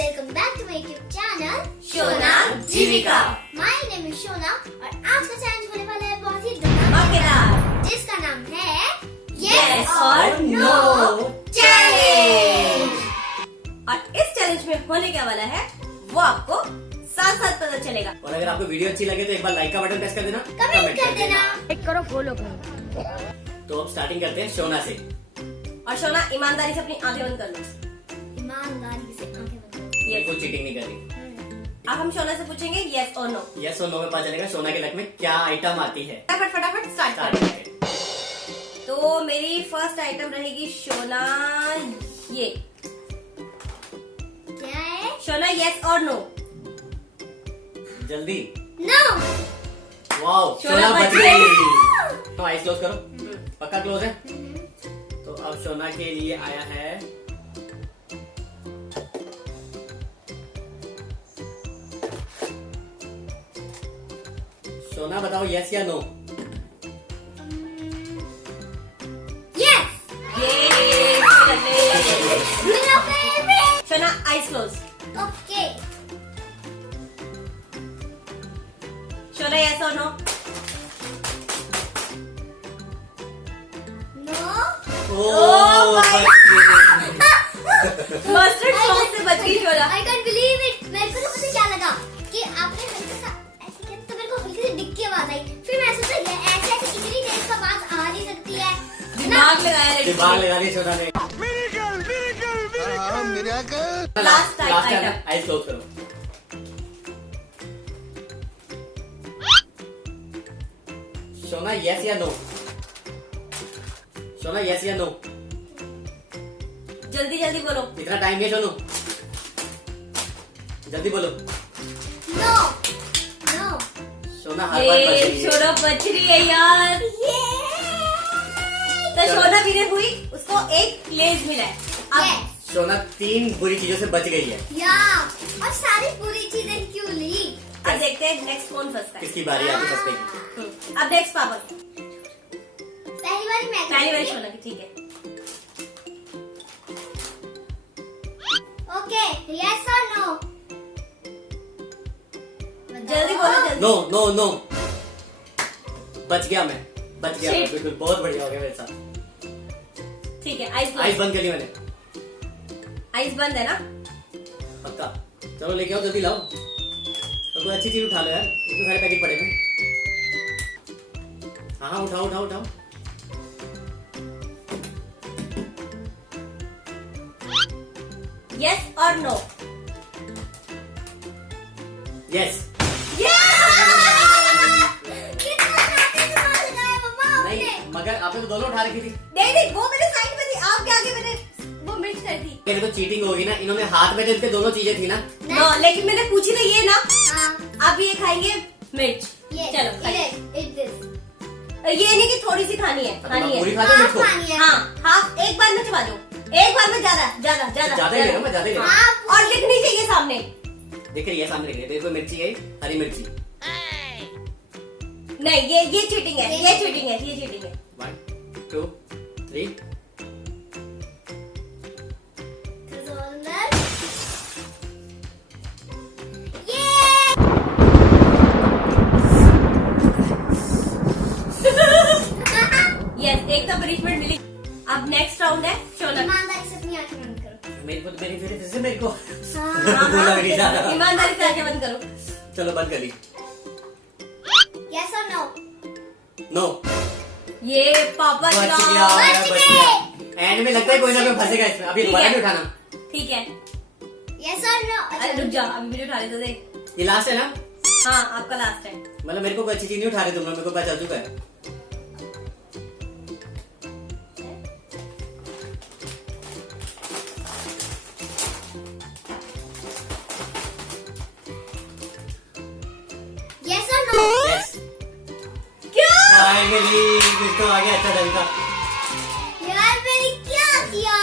welcome back to my YouTube channel Shona Jeevika. My name is Shona और आज का challenge होने वाला है बहुत ही धमाकेदार, जिसका नाम है Yes or No चैलेंज। और इस चैलेंज में होने क्या वाला है वो आपको साथ साथ पता चलेगा। और अगर आपको वीडियो अच्छी लगे तो एक बार लाइक का बटन प्रेस कर देना, कमेंट कर देना, लाइक करो, फॉलो करो। तो अब स्टार्टिंग करते हैं शोना से। और शोना ईमानदारी से अपनी आंखें बंद कर लो। ईमानदारी से आंखें बंद करो। ये कोई चीटिंग नहीं कर रही। अब हम शोना से पूछेंगे यस और नो। यस और नो में पता चलेगा शोना के लक में क्या आइटम आती है। फटाफट स्टार्ट स्टार्ट करें। करते हैं। तो मेरी फर्स्ट आइटम रहेगी शोना ये। क्या है? शोना यस और नो। जल्दी। No। वाओ, शोना शोना बच बच गई। गई। तो आइज क्लोज करो। पक्का क्लोज है। तो अब शोना के लिए आया है शोना, बताओ यस या नो। Yes। ये मेरा favorite। Shona eyes close. Okay। Shona yes और नो। No। ओह, my बच गई। मस्टर्ड सॉस से बच गई Shona. I can't believe it। मेरे को तो पता है क्या लगा कि आपने हल्का सा ऐसे किया तो मेरे को हल्की सी डिग की आवाज आई। फिर मैं सोचा ये ऐसे ऐसे इतनी देर का आवाज आ नहीं सकती है ना। दिमाग लगाया लड़की दिमाग ने। लगा दिया शोना ने। Last item. आइज क्लोज करो। शोना यस या नो। शोना यस या नो। जल्दी जल्दी बोलो। इतना टाइम है शोनू, जल्दी बोलो। No। No। शोना हर बार बच ये रही है। शोना बच रही है यार। तो शोना विनर हुई, उसको एक लेज मिला है। अब Yes। शोना 3 बुरी चीजों से बच गई है। या और सारी पूरी चीजें क्यों ली? अब देखते हैं नेक्स्ट कौन फंसता है। किसकी बारी आती फंसने की। अब नेक्स्ट पापा की। पहली बारी मैं पहली बार करूंगी। शोना की, ठीक है। ओके, यस और नो? जल्दी बोलो जल्दी। नो नो नो, बच गया मैं, बच गया मैं, Shit। बिल्कुल बहुत बढ़िया हो गया मेरे साथ। ठीक है, आइस आइस बंद कर ली मैंने। आइस बंद है ना। पक्का। चलो लेके आओ, जल्दी लाओ। तो कोई अच्छी चीज उठा लो यार, इतने सारे पैकेट पड़े हैं। हाँ हाँ, उठाओ उठाओ उठाओ। यस और नो। यस। नहीं, मगर आपने तो दोनों उठा रखी थी। नहीं वो मेरे साइड में थी, आपके आगे मैंने वो मिर्च कर दी। मेरे तो चीटिंग होगी ना, इन्होंने हाथ में इनके दोनों चीजें थी ना। नो, लेकिन मैंने पूछी तो ये ना। आप ये खाएंगे मिर्च। चलो खाइए। ये नहीं कि थोड़ी सी खानी है, खानी पूरी है। खा दो मुझको। हाँ हाफ एक बार में चबा दो, एक बार में ज्यादा ज्यादा ज्यादा ज्यादा ही लेगा, मैं ज्यादा ही लेगा। और लिखनी चाहिए सामने। देख रही है सामने, लिख रही है। देखो मिर्ची है, हरी मिर्ची। नहीं ये चीटिंग है, ये चीटिंग है, ये चीटिंग है। 1 2 3। यस, एक तो पनिशमेंट मिली। अब नेक्स्ट राउंड है शोना। ईमानदारी से अपनी आंखें बंद करो। मेरे को तो मेरी फिर से मेरे को हाँ। लग रही ज्यादा। ईमानदारी से आंखें बंद करो। चलो बंद कर ली। यस और नो? नो। ये पापा बच का- गया, बच बच गया। एंड में लगता है कोई ना कोई फंसेगा इसमें। अभी ठीक दोबारा है। भी उठाना। ठीक है। यस और नो? अरे रुक जा, अभी वीडियो उठा ले तो दे। ये लास्ट है ना। हाँ आपका लास्ट है। मतलब मेरे को कोई अच्छी चीज नहीं उठा रहे तुम लोग, मेरे को पता चल चुका है। यस और नो? यस। क्या? फाइनली मुझको आ गया अच्छा ढंग का। यार मैंने क्या किया?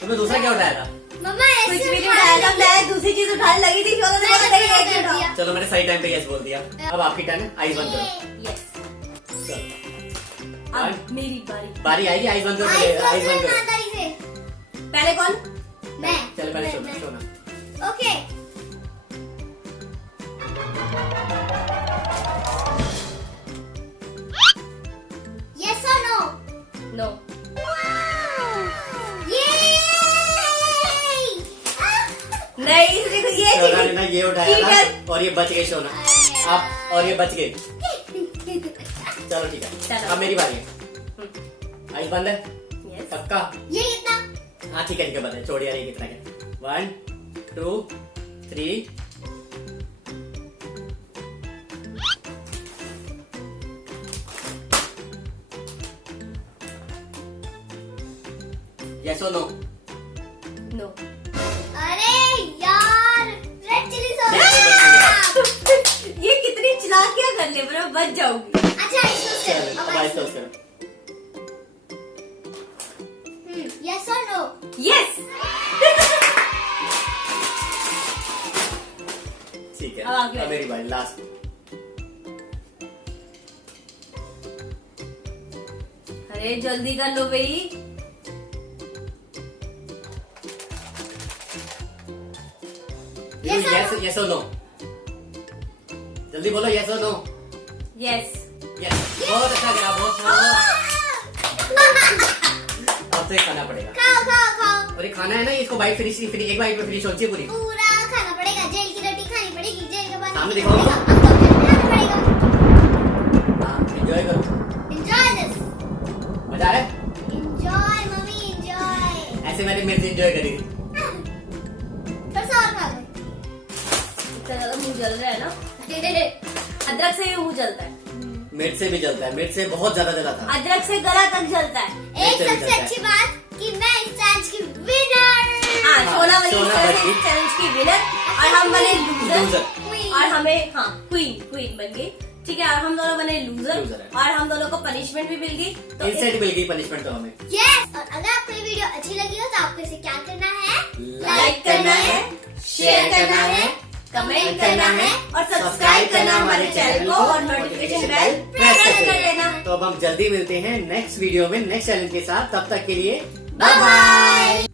तुमने दूसरा क्या उठाया था? मम्मा कुछ ऐसे भी नहीं उठाया था, मैं दूसरी चीज उठाने लगी थी। शोना ने बोला था कि एक ही उठाओ। चलो मैंने सही टाइम पे यस बोल दिया। अब आपकी टर्न है, आइज बंद करो। यस, चलो अब मेरी बारी। बारी आएगी, आइज बंद करो। आइज बंद करो। ईमानदारी से। पहले कौन? मैं। चलो पहले मैं- शोना, मैं। शोना। ओके ओके यस और नो नो। नहीं देखो ये शोना ने ना ये उठाया ठीक था है। और ये बच गए शोना। आप और ये बच गए। चलो ठीक है, चलो। अब मेरी बारी है। आइस बंद है यस। पक्का? ये कितना हाँ ठीक है बंद है। छोड़ यार, ये कितना क्या? 1 2 3 यस और नो? नो। अरे यार रेड चिली सॉस ये कितनी चालाकियां कर ले, बड़ा बच जाऊंगी। अच्छा इसको चलो अब आइस टॉस करो। यस और नो यस। ठीक है, अब आगे। अब मेरी बारी, लास्ट। अरे जल्दी कर लो भाई। Yes or yes no? Yes और नो? जल्दी बोलो यस और नो? यस। यस। बहुत अच्छा गया, बहुत। अब तो ये खाना पड़ेगा। खाओ खाओ खाओ और ये खाना है ना, इसको बाइट फिनिश, एक बाइट में फिनिश होती है पूरी। पूरा खाना पड़ेगा। जेल की रोटी खानी पड़ेगी। जेल के बाद सामने दिखाओ। खाना पड़ेगा। एंजॉय करो। Enjoy this. मजा आ रहा है? Enjoy mummy enjoy. ऐसे मैंने मिर्च एंजॉय करी थी। फिर से और खा लो। इतना ज्यादा मुंह जल रहा है ना। अदरक से भी मुंह जलता है। मिर्च से भी जलता है, मिर्च से बहुत ज्यादा जला था। अदरक से गला तक जलता है। एक सबसे अच्छी बात कि मैं इस चैलेंज की विनर। हाँ, शोना बनी शोना बन गई। चैलेंज की विनर और हम बने लूजर। लूजर। और हमें क्वीन बन गई। ठीक है, और हम दोनों बने लूजर लूजर है। और हम दोनों को पनिशमेंट भी मिल गई। तो इंस्टेंट मिल गई पनिशमेंट तो हमें। यस। और अगर आपको ये वीडियो अच्छी लगी हो तो आपको इसे क्या करना है? लाइक करना है, शेयर करना है, कमेंट करना है और सब्सक्राइब करना हमारे चैनल को और नोटिफिकेशन बेल प्रेस कर देना। तो अब हम जल्दी मिलते हैं नेक्स्ट वीडियो में नेक्स्ट चैलेंज के साथ। तब तक के लिए बाय बाय।